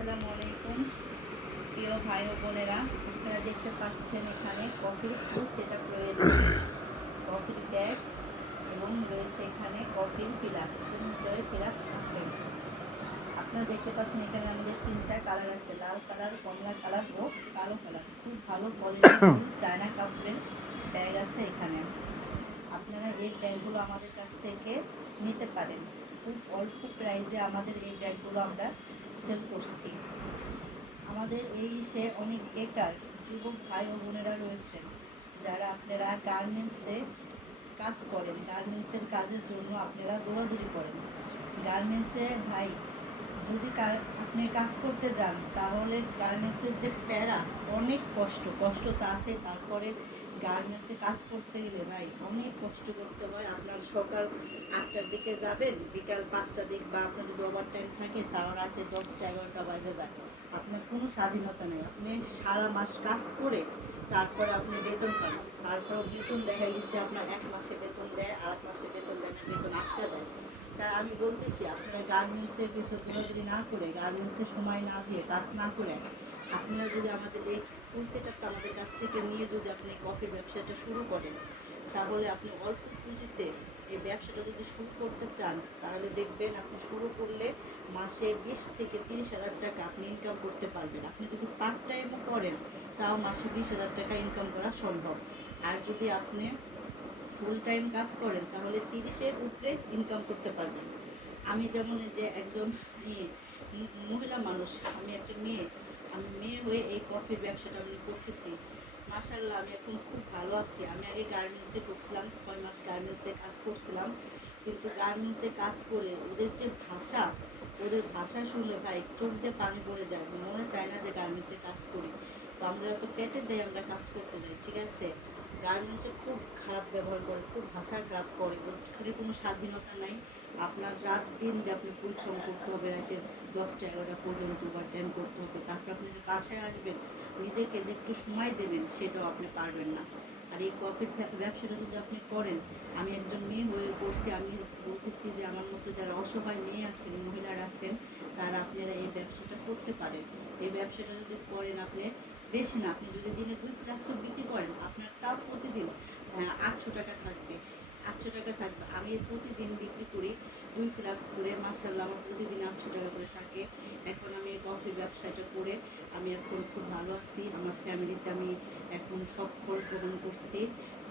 আসসালামু আলাইকুম। প্রিয় ভাই ও বোনেরা, আপনারা দেখতে পাচ্ছেন এখানে কফির ফুল সেট আপ রয়েছে। কফির ব্যাগ এবং রয়েছে এখানে কফির ফিলাক্স তিন লিটারের ফিলাক্স আছে। আপনারা দেখতে পাচ্ছেন এখানে আমাদের তিনটা কালার আছে, লাল কালার কমলা কালার ও কালো কালার খুব ভালো কোয়ালিটির চায়না কাপড়ের ব্যাগ আছে এখানে। আপনারা এই ব্যাগগুলো আমাদের কাছ থেকে নিতে পারেন। খুব অল্প প্রাইসে আমাদের এই ব্যাগগুলো আমরা সেল করছি। আমাদের এই সে অনেক বেকার যুবক ভাই ও বোনেরা রয়েছেন যারা আপনারা গার্মেন্টসে কাজ করেন গার্মেন্টসের কাজের জন্য আপনারা দৌড়াদৌড়ি করেন। গার্মেন্টসে ভাই, যদি আপনি কাজ করতে যান, তাহলে গার্মেন্টসের যে প্যারা অনেক কষ্ট কষ্ট তা আছে তারপরে গার্মেন্টসে কাজ করতে গেলে ভাই অনেক কষ্ট করতে হয়। আপনার সকাল আটটার দিকে যাবেন, বিকাল পাঁচটার দিক বা আপনার যদি ওভার টাইম থাকে, তাও রাতে দশটা, এগারোটা বাজে যায়। আপনার কোনো স্বাধীনতা নেই। আপনি সারা মাস কাজ করে তারপরে আপনি বেতন পান। তারপর বেতন দেখা গেছে আপনার এক মাসে বেতন দেয়, আর এক মাসে বেতন দেয় না বেতন আটকা দেয়। তা আমি বলতেছি, আপনারা গার্মেন্টসের কিছু যদি না করে গার্মেন্টসের সময় না দিয়ে কাজ না করে, আপনারা যদি আমাদের এই ফুল সেটআপটা আমাদের কাছ থেকে নিয়ে যদি আপনি কফির ব্যবসাটা শুরু করেন, তাহলে আপনি অল্প পুঁজিতে এই ব্যবসাটা যদি শুরু করতে চান, তাহলে দেখবেন আপনি শুরু করলে মাসে বিশ থেকে তিরিশ হাজার টাকা আপনি ইনকাম করতে পারবেন। আপনি যদি পার্ট টাইমও করেন, তাও মাসে বিশ হাজার টাকা ইনকাম করা সম্ভব। আর যদি আপনি ফুল টাইম কাজ করেন, তাহলে তিরিশের উপরে ইনকাম করতে পারবেন। আমি যেমন যে একজন মেয়ে মহিলা মানুষ, আমি একটা মেয়ে হয়ে এই কফির ব্যবসাটা আমি করতেছি। মাসাল্লাহ আমি এখন খুব ভালো আছি। আমি আগে গার্মেন্টসে ঢুকছিলাম, ছয় মাস গার্মেন্টসে কাজ করছিলাম। কিন্তু গার্মেন্টসে কাজ করে ওদের যে ভাষা, ওদের ভাষা শুনলে ভাই চোখ দিয়ে পানি পড়ে যায়। মনে চায় না যে গার্মেন্টসে কাজ করি। তো আমরা তো পেটের দেয় আমরা কাজ করতে যাই, ঠিক আছে? গার্মেন্টসে খুব খারাপ ব্যবহার করে, খুব ভাষা খারাপ করে। ওখানে কোনো স্বাধীনতা নাই। আপনার রাত দিন যে আপনি পরিশ্রম করতে হবে রাতে দশটা, এগারোটা পর্যন্ত বা টাইম করতে হবে, তারপর আপনি যে বাসায় আসবেন, নিজেকে যে একটু সময় দেবেন, সেটাও আপনি পারবেন না। আর এই কফির ব্যবসাটা যদি আপনি করেন, আমি একজন মেয়ে হয়ে করছি আমি বলতেছি যে আমার মতো যারা অসহায় মেয়ে আছেন, মহিলারা আছেন, তারা আপনারা এই ব্যবসাটা করতে পারেন। এই ব্যবসাটা যদি করেন আপনি, বেশি না, আপনি যদি দিনে দুই ফ্লাক্সও বিক্রি করেন, আপনার তাও প্রতিদিন আটশো টাকা থাকবে। আটশো টাকা থাকবে। আমি প্রতিদিন বিক্রি করি দুই ফ্লাক্স করে মাসাল্লাহ আমার প্রতিদিন আটশো টাকা করে থাকে। এখন আমি কফি ব্যবসাটা করে আমি এখন খুব ভালো আছি। আমার ফ্যামিলিতে আমি এখন সব খরচ বহন করছি।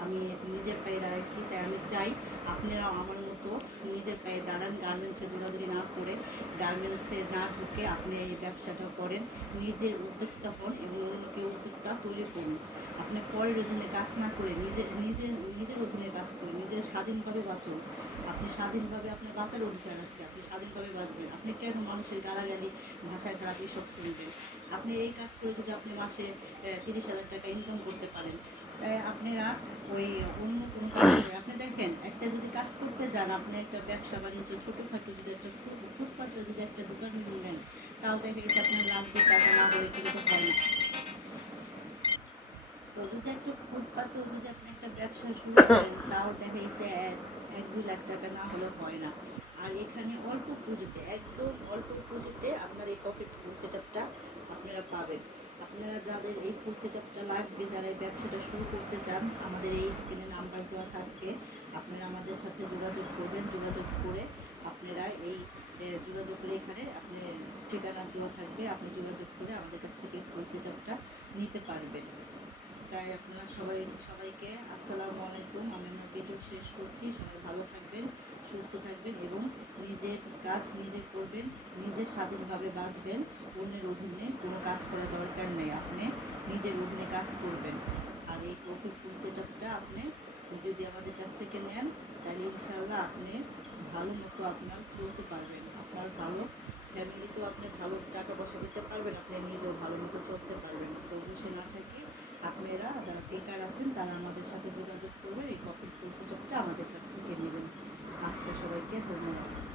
আমি নিজের পায়ে দাঁড়াইছি, তাই আমি চাই আপনারাও আমার মতো নিজের পায়ে দাঁড়ান গার্মেন্টসে দৌড়াদৌড়ি না করে গার্মেন্টসে না ঢুকে আপনি এই ব্যবসাটা করেন নিজের উদ্যোক্তা হন এবং অন্যকে উদ্যোক্তা তৈরি করুন। আপনি পরের অধীনে কাজ না করে নিজের নিজের নিজের অধীনে কাজ করে নিজের স্বাধীনভাবে বাঁচুন। আপনি স্বাধীনভাবে আপনার বাঁচার অধিকার আছে, আপনি স্বাধীনভাবে বাঁচবেন। আপনি কেন মানুষের গালাগালি ভাষায় খারাপ এসব শুনবেন? আপনি এই কাজ করে যদি আপনি মাসে তিরিশ হাজার টাকা ইনকাম করতে পারেন তাই আপনারা ওই অন্য কোনো কাজ করে আপনি দেখেন একটা যদি কাজ করতে যান, আপনি একটা ব্যবসা বাণিজ্য, ছোটোখাটো যদি একটা ফুট- ফুটপাতে যদি একটা দোকান নেন তাও দেখা গেছে আপনার লাগবে টাকা না হলে কিন্তু হয় না। তো যদি একটা ফুটপাতেও যদি আপনি একটা ব্যবসা শুরু করেন, তাও দেখা গেছে এক- দুই লাখ টাকা না হলে হয় না। আর এখানে অল্প পুঁজিতে, একদম অল্প পুঁজিতে আপনার এই কফির ফুল সেট আপনারা পাবেন। আপনারা যাদের এই ফুল সেট লাগবে, যারা এই ব্যবসাটা শুরু করতে চান, আমাদের এই স্ক্রিনে নাম্বার দেওয়া থাকবে। আপনারা আমাদের সাথে যোগাযোগ করবেন, যোগাযোগ করে আপনারা এই যোগাযোগ করে এখানে আপনি ঠিকানা দেওয়া থাকবে, আপনি যোগাযোগ করে আমাদের কাছ থেকে ফুল সেট নিতে পারবেন। তাই আপনারা সবাই, সবাইকে আসসালামু আলাইকুম, আমি আমার ভিডিও শেষ করছি, সবাই ভালো থাকবেন, সুস্থ থাকবেন এবং নিজের কাজ নিজে করবেন, নিজে স্বাধীনভাবে বাঁচবেন, অন্যের অধীনে কোনো কাজ করা দরকার নেই, আপনি নিজের অধীনে কাজ করবেন। আর এই কফি ফুল সেটআপটা আপনি যদি আমাদের কাছ থেকে নেন, তাহলে ইনশাআল্লাহ আপনি ভালো মতো আপনার চলতে পারবেন। আপনার ভালো ফ্যামিলিতেও আপনি ভালো টাকা পয়সা দিতে পারবেন, আপনি নিজেও ভালো মতো চলতে পারবেন। তো বসে না থাকি আপনারা যারা টেকার আছেন, তারা আমাদের সাথে যোগাযোগ করবেন। এই কফির ফুল সেটআপটা আমাদের কাছ থেকে নেবেন। আচ্ছা সবাইকে ধন্যবাদ।